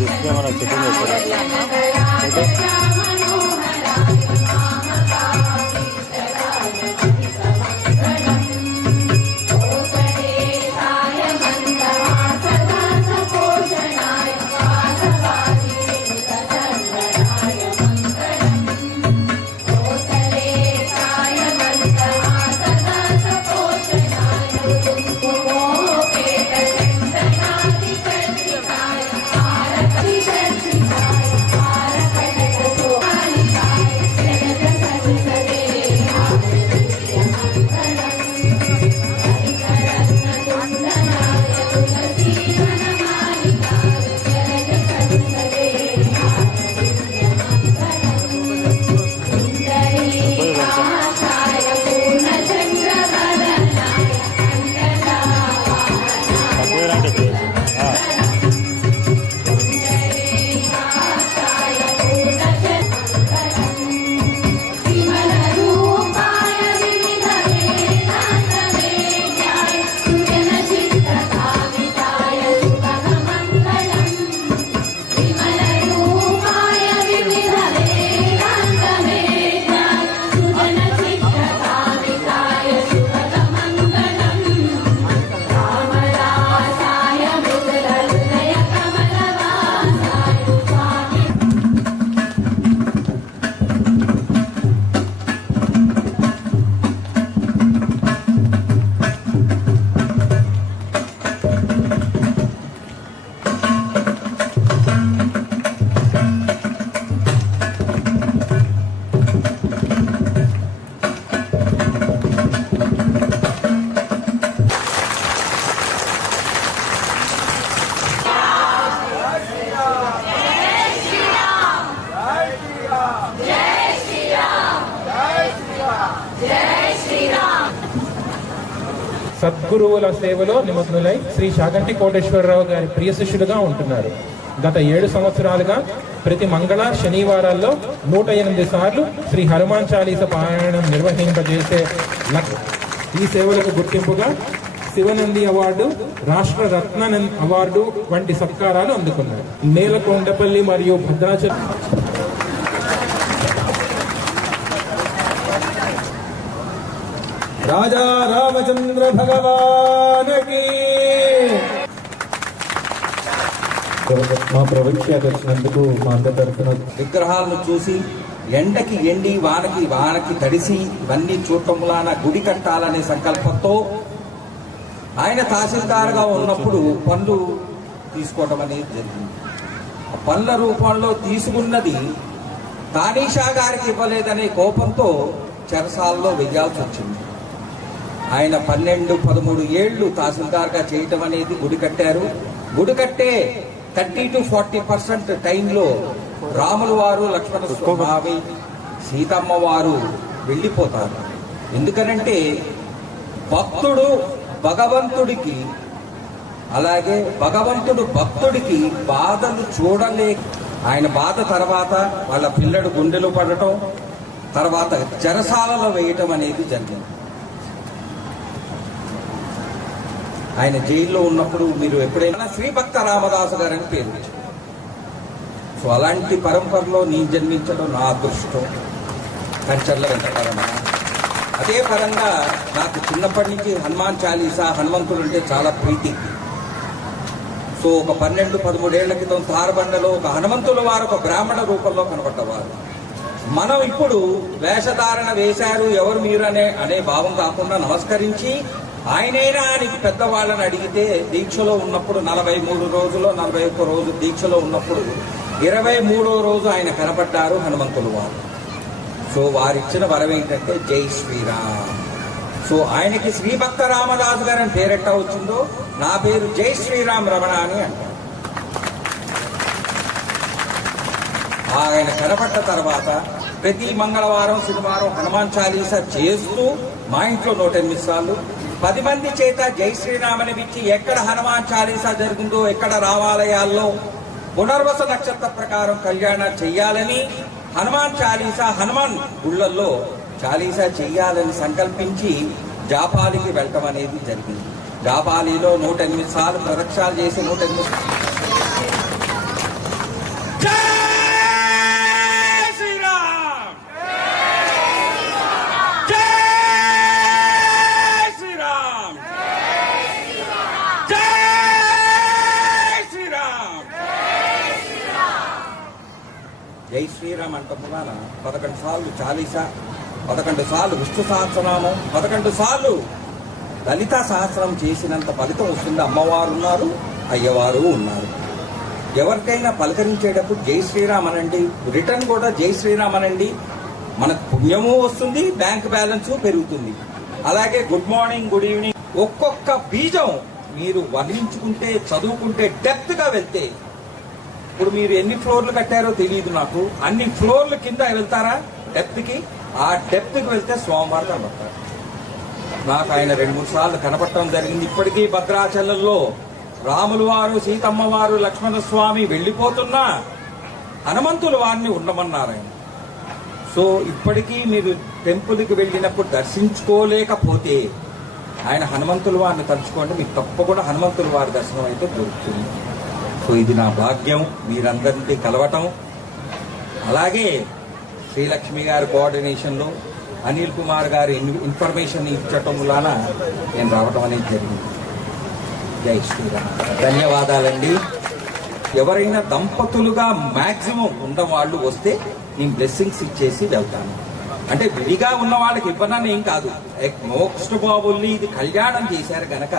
Display మన setting okay. సద్గురువుల సేవలో నిమగ్నులై శ్రీ శాగంటి కోటేశ్వరరావు గారి ప్రియ శిష్యులుగా ఉంటున్నారు. గత 7 సంవత్సరాలుగా ప్రతి మంగళ శనివారాల్లో 108 సార్లు శ్రీ హనుమాన్ చాలీస పారాయణం నిర్వహింపజేసే ఈ సేవలకు గుర్తింపుగా శివనంది అవార్డు, రాష్ట్ర రత్న అవార్డు వంటి సత్కారాలు అందుకున్నారు. నేలకొండపల్లి మరియు భద్రాచలం రాజా రామచంద్ర భగవానికి మా ప్రవక్ష్యాకి వచ్చినందుకు మా అందరి తరఫున విగ్రహాలను చూసి ఎండకి ఎండి వానకి తడిసి ఇవన్నీ చూడటంలాన గుడి కట్టాలనే సంకల్పంతో ఆయన తహసీల్దార్గా ఉన్నప్పుడు పనులు తీసుకోవడం అనేది జరిగింది. పనుల రూపంలో తీసుకున్నది తానీషా గారికి ఇవ్వలేదనే కోపంతో చెరసాలలో వెయ్యాల్సి వచ్చింది. ఆయన 12-13 ఏళ్లు తహసీల్దార్గా చేయటం అనేది గుడి కట్టారు. గుడి కట్టే 30 to 40% టైంలో రాముల వారు, లక్ష్మణ స్వామి, సీతమ్మ వారు వెళ్ళిపోతారు. ఎందుకనంటే భక్తుడు భగవంతుడికి, అలాగే భగవంతుడు భక్తుడికి బాధలు చూడలే. ఆయన బాధ తర్వాత వాళ్ళ పిల్లడు గుండెలు పడటం, తర్వాత చెరసాలలో వేయటం అనేది జరిగింది. ఆయన జైల్లో ఉన్నప్పుడు మీరు ఎప్పుడైనా శ్రీ భక్త రామదాసు గారని పేరు వచ్చింది. సో అలాంటి పరంపరలో నీ జన్మించడం నా అదృష్టం. కంచర్ల వెంకటరమణ. అదే పరంగా నాకు చిన్నప్పటి నుంచి హనుమాన్ చాలీసా, హనుమంతుడు అంటే చాలా ప్రీతి. సో ఒక 12-13 ఏళ్ల క్రితం తారబండలో ఒక హనుమంతుల వారు ఒక బ్రాహ్మణ రూపంలో కనబడ్డవారు. మనం ఇప్పుడు వేషధారణ వేశారు, ఎవరు మీరు అనే భావం కాకుండా నమస్కరించి ఆయనైనా ఆయనకి పెద్దవాళ్ళని అడిగితే దీక్షలో ఉన్నప్పుడు 43 రోజులో 41 రోజు దీక్షలో ఉన్నప్పుడు 23వ రోజు ఆయన కనపడ్డారు హనుమంతులు వారు. సో వారిచ్చిన వరం ఏంటంటే జై శ్రీరామ్. సో ఆయనకి శ్రీ భక్త రామదాసు గారు అని పేరెట్టా వచ్చిందో, నా పేరు జై శ్రీరామ్ రమణ అని అంటారు. ఆయన కనపడ్డ తర్వాత ప్రతి మంగళవారం, శనివారం హనుమాన్ చాలీసా చేస్తూ మా ఇంట్లో 108 సార్లు 10 మంది చేత జై శ్రీరామ్ అని పిలిచి ఎక్కడ హనుమాన్ చాలీసా జరిగిందో, ఎక్కడ రామాలయాల్లో పునర్వస నక్షత్ర ప్రకారం కళ్యాణం చెయ్యాలని, హనుమాన్ చాలీసా హనుమాన్ గుళ్ళల్లో చాలీసా చెయ్యాలని సంకల్పించి జాపాలికి వెళ్ళటం అనేది జరిగింది. జాపాలిలో 108 సార్లు ప్రదక్షిణాలు చేసి 108 జై శ్రీరామ్ అంటున్నాన 11 సార్లు చాలీసా, 11 సార్లు విష్ణు సహస్రనామం, 11 సార్లు లలిత సహస్రం చేసినంత ఫలితం వస్తుంది. అమ్మవారు ఉన్నారు, అయ్యవారు ఉన్నారు. ఎవరికైనా పలకరించేటప్పుడు జై శ్రీరామ్ అనండి, రిటర్న్ కూడా జై శ్రీరామ్ అనండి. మనకు పుణ్యము వస్తుంది, బ్యాంక్ బ్యాలెన్స్ పెరుగుతుంది. అలాగే గుడ్ మార్నింగ్, గుడ్ ఈవినింగ్, ఒక్కొక్క బీజం మీరు వర్ణించుకుంటే, చదువుకుంటే, డెప్త్ గా వెళ్తే, ఇప్పుడు మీరు ఎన్ని ఫ్లోర్లు కట్టారో తెలియదు నాకు, అన్ని ఫ్లోర్ల కింద వెళ్తారా డెప్త్ కి? ఆ డెప్త్ కి వెళ్తే స్వామివారు కనబడతారు. నాకు ఆయన 2-3 సార్లు కనపడటం జరిగింది. ఇప్పటికీ భద్రాచలంలో రాముల వారు, సీతమ్మ వారు, లక్ష్మణ స్వామి వెళ్ళిపోతున్నా హనుమంతుల వారిని ఉండమన్నారు ఆయన. సో ఇప్పటికీ మీరు టెంపుల్కి వెళ్ళినప్పుడు దర్శించుకోలేకపోతే ఆయన హనుమంతుల వారిని తలుచుకోండి, మీకు తప్పకుండా హనుమంతుల వారి దర్శనం అయితే దొరుకుతుంది. సో ఇది నా భాగ్యం మీరందరినీ కలవటం. అలాగే శ్రీలక్ష్మి గారి కోఆర్డినేషన్లో అనిల్ కుమార్ గారి ఇన్ఫర్మేషన్ ఇచ్చటం వలన నేను రావటం అనేది జరిగింది. జై శ్రీరామ్. ధన్యవాదాలండి. ఎవరైనా దంపతులుగా మ్యాక్సిమం ఉన్నవాళ్ళు వస్తే నేను బ్లెస్సింగ్స్ ఇచ్చేసి వెళ్తాను. అంటే విడిగా ఉన్న వాళ్ళకి ఇవ్వనని ఏం కాదు. మోక్ష బాబుల్ని ఇది కళ్యాణం చేశారు గనక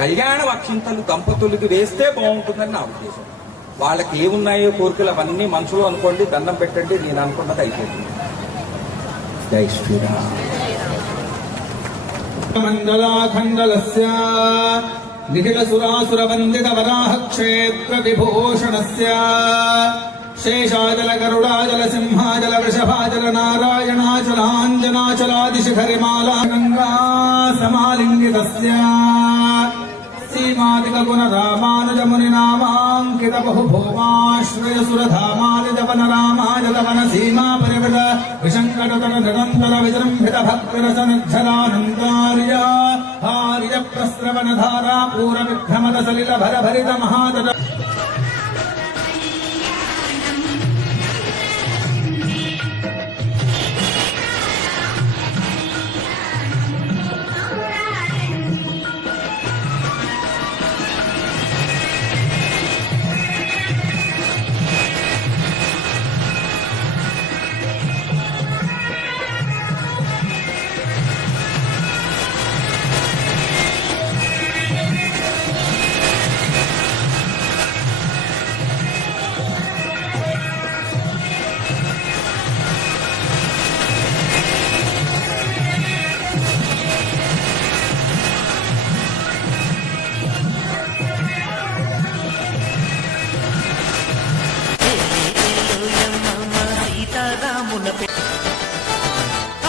కళ్యాణం అక్షింతలు దంపతులకి వేస్తే బాగుంటుందని నా ఉద్దేశం. వాళ్ళకి ఏమున్నాయో కోరికలు అవన్నీ మనసులో అనుకోండి, దండం పెట్టండి, నేను అనుకున్నది అయిపోతుంది. జై శ్రీరామ్. మండలాఖండలస్య నిఖిల సురాసుర వందిత వరాహ క్షేత్ర విభూషణస్య శేషాచల గరుడాచల సింహాచల వృషభాచల నారాయణాచలాంజనాచలాదిశిఖరిమాలా గంగా సమాలింగితస్య సీమాదిక గుణ రామానుజముని నామాంకిత బహుభూమాశ్రయ సురధామాలిజవన రామాజలవన సీమా పరివృత విశంకటతర నిరంతర విజృంభిత భక్తిరసనజ్జలానందార్య హార్య ప్రస్రవణ ధారా పూర విభ్రమద సలిల భర భరిత మహాదర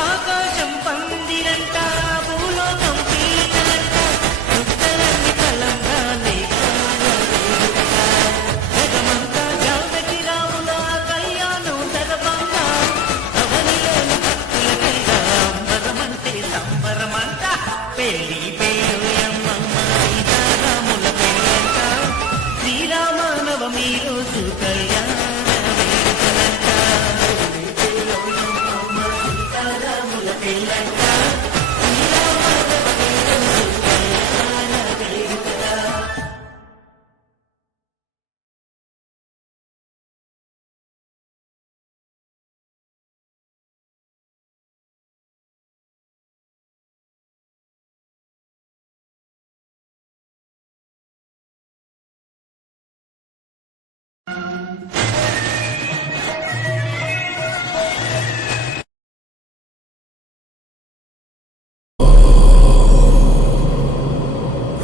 ఆకాశం పందిరంట, భూలోకం పీటలంట, ఉత్తరాన్ని కలంగా జగమంతా జానకి రాముల కళ్యాణం జరపంగా అవనిలోని భక్తులకైనా అంబరమంటే సంబరమంట. పెళ్లి పేరుయమ్మ సీతారాముల పెళ్ళంట, శ్రీరామనవమి రోజు కళ్యాణ వేడుకలంట.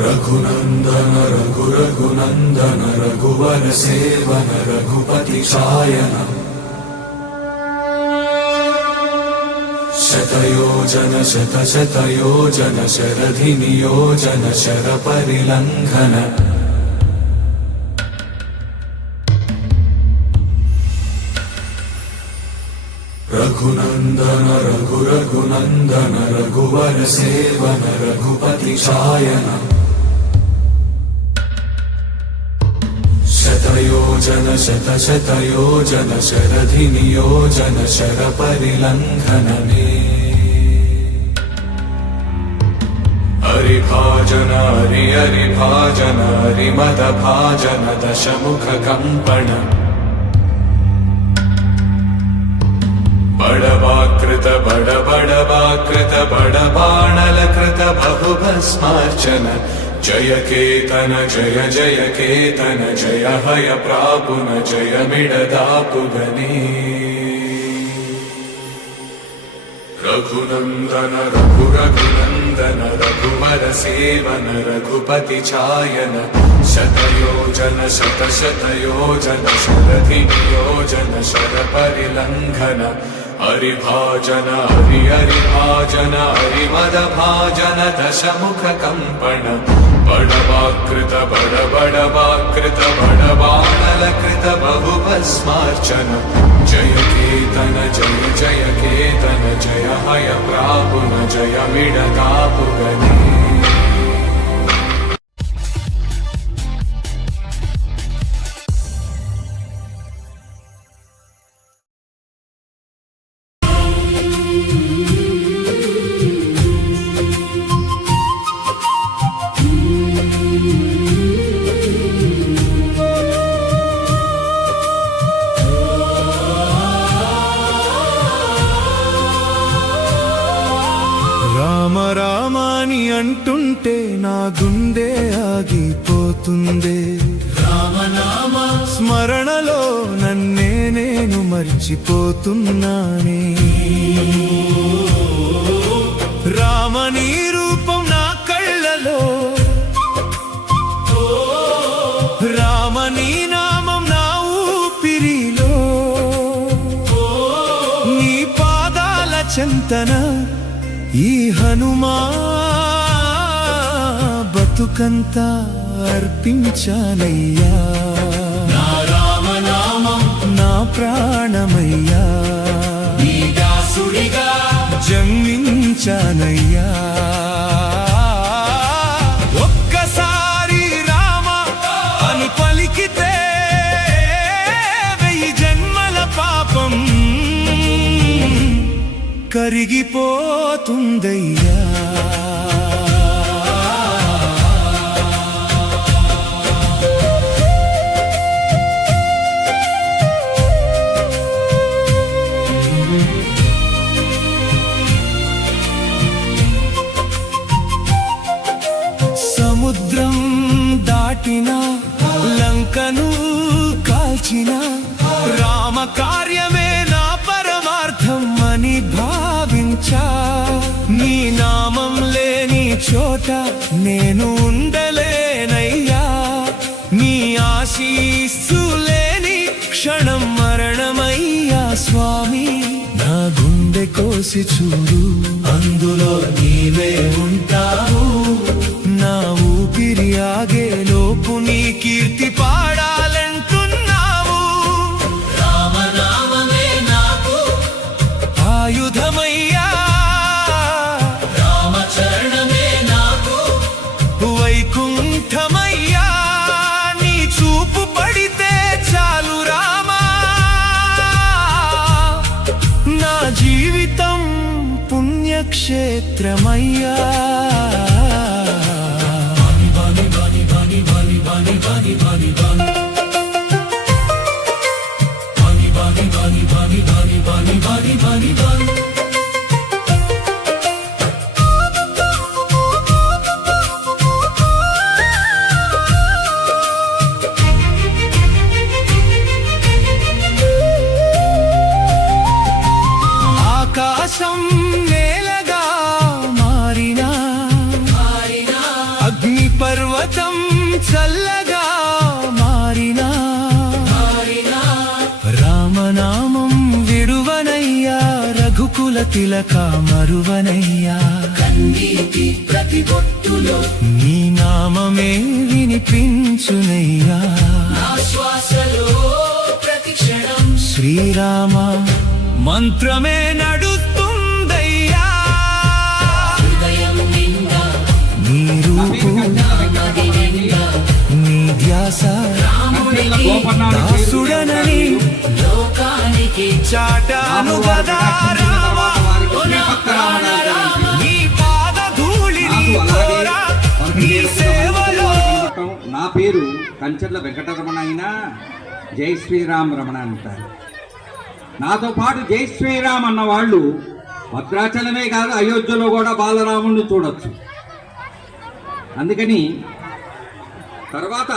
रघुनन्दन रघुरघुनन्दन रघुवर सेवन रघुपति शायन शतयोजन शतशतयोजन शरधि नियोजन शर परिलङ्घन रघुनन्दन रघुरघुनन्दन रघुवर सेवन रघुपति शायन शतयोजन शतशतयोजन शरधि नियोजन शर परिलङ्घन मे हरिभाजन हरिभाजन हरिमद भाजन दशमुख कम्पण बडवाकृत बडबडवाकृत बडबाणलकृत बहुभस्मार्चन जय केतन जय जय केतन जय हय प्रापुन जय मिडदापुगनी रघुनंदन रघुरघुनंदन रघुवर सेवन रघुपति छायन शतयोजन शतशतयोजन शरधियोजन शरपरिलंघन हरिभाजन हरिभाजन हरिमदभाजन दशमुख कंपन बडवाकृत बडबडवाकृत बडबाणलकृत बहुभस्मार्चन जय केतन जय जय केतन जय हय प्रापुन जय मिडदापुगनी రామ రామాని అంటుంటే నా గుండె ఆగిపోతుందే రామనామ స్మరణలో నన్నే నేను మర్చిపోతున్నానే రామని రూపం నా కళ్ళలో రామని నామం నా ఊపిరిలో నీ పాదాల చెంతన ఈ హనుమా బతుకంతా అర్పించానయ్యా నా రామనామం నా ప్రాణమయ్యా నీ దాసుడిగా జన్మించానయ్యా ఒక్కసారి రామ అని పలికితే వెయ్యి జన్మల పాపం కరిగిపోతుందయ్యా సముద్రం దాటిన లంకను కాల్చిన రామ కార్యమే నా పరమార్థం అని భావించా నీ నామం లేని చోట నేను ఉండలేనయ్యా నీ ఆశీస్సు లేని క్షణం మరణమయ్యా స్వామి నా గుండె కోసి చూడు అందులో నీవే ఉంటావు నా ఊపిరి ఆగే లోపు నీ కీర్తి పాడాలంటున్నావు రామనామమే నాకు ఆయుధమయ్యా రామచరణమే నాకు వైకుంఠమయ్యా నీ చూపు పడితే చాలు రామా నా జీవితం పుణ్యక్షేత్రమయ్యా ఆకాశం నేలగా మారినా అగ్ని పర్వతం చల్లగా మారినా రామనామం విడువనయ్యా రఘుకుల తిలక మరువనయ్యా కన్నీటి ప్రతి బొట్టులో నీ నామమే వినిపించునయ్యా నా శ్వాసలో ప్రతి క్షణం శ్రీరామ మంత్రమే నడుస్తుందయ్యా హృదయం నిండా నీ రూపు నీ ధ్యాస దాసుడనని లోకానికి చాటాను గదా రామ నీ పాద ధూళిని కోరా నీ సేవలో. నా పేరు కంచర్ల వెంకటరమణ అయినా జై శ్రీరామ్ రమణ అంటారు. నాతో పాటు జై శ్రీరామ్ అన్న వాళ్ళు భద్రాచలమే కాదు అయోధ్యలో కూడా బాలరాముడిని చూడొచ్చు. అందుకని తర్వాత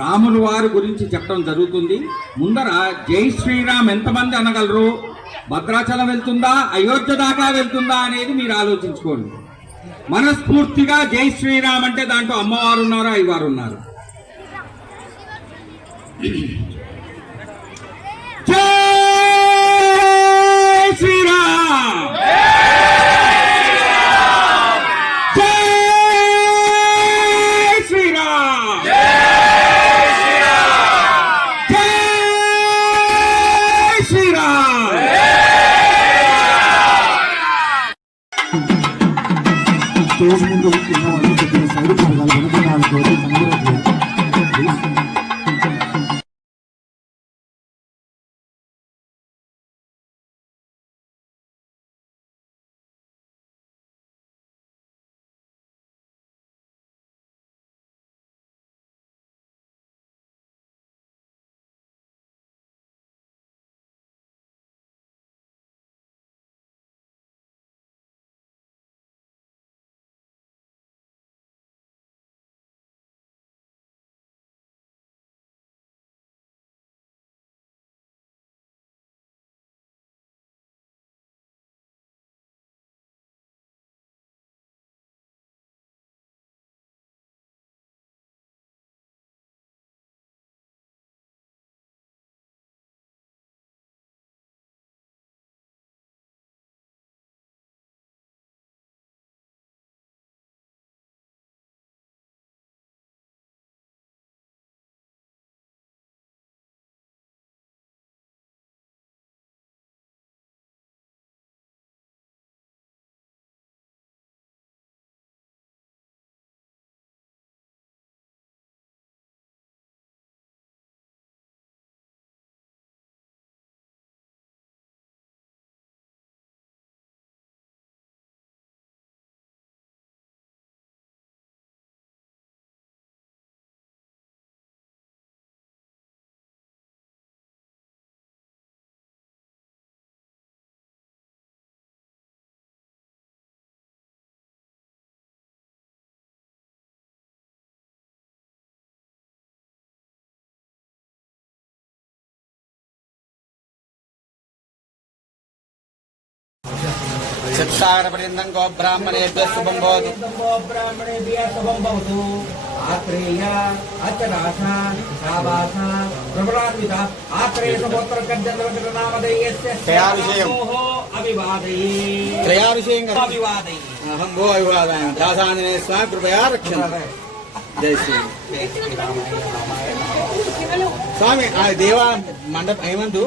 రాముల వారి గురించి చెప్పడం జరుగుతుంది. ముందర జై శ్రీరామ్ ఎంతమంది అనగలరు, భద్రాచలం వెళ్తుందా అయోధ్య దాకా వెళ్తుందా అనేది మీరు ఆలోచించుకోండి. మనస్ఫూర్తిగా జై శ్రీరామ్ అంటే దాంట్లో అమ్మవారు ఉన్నారు, అయ్యవారు ఉన్నారు. జై శ్రీరామ్, జై శ్రీరామ్, జై శ్రీరామ్. స్టేజ్ ముందు ఉన్న వాళ్ళు కొద్దిగా సైడ్ జరగాలి, వెనుక వాళ్ళతో కనబడట్లేదు. చత్తారపర్యంతం గో బ్రాహ్మణేభ్యః శుభం భవతు. బ్రాహ్మణేభ్యః శుభం భవతు. ఆత్రేయ అచరాస శావాస ప్రబలాన్విత ఆత్రేయ సహోత్ర గర్జనవకట నామధేయస్య త్రయావిషయం అభివాదయే. త్రయావిషయం అభివాదయే. అహం భో అభివాదయామి. దాసాంజనేయ స్వామి కృపయా రక్షంతు. జై శ్రీ స్వామి. ఆ దేవా మండపం ఏమందు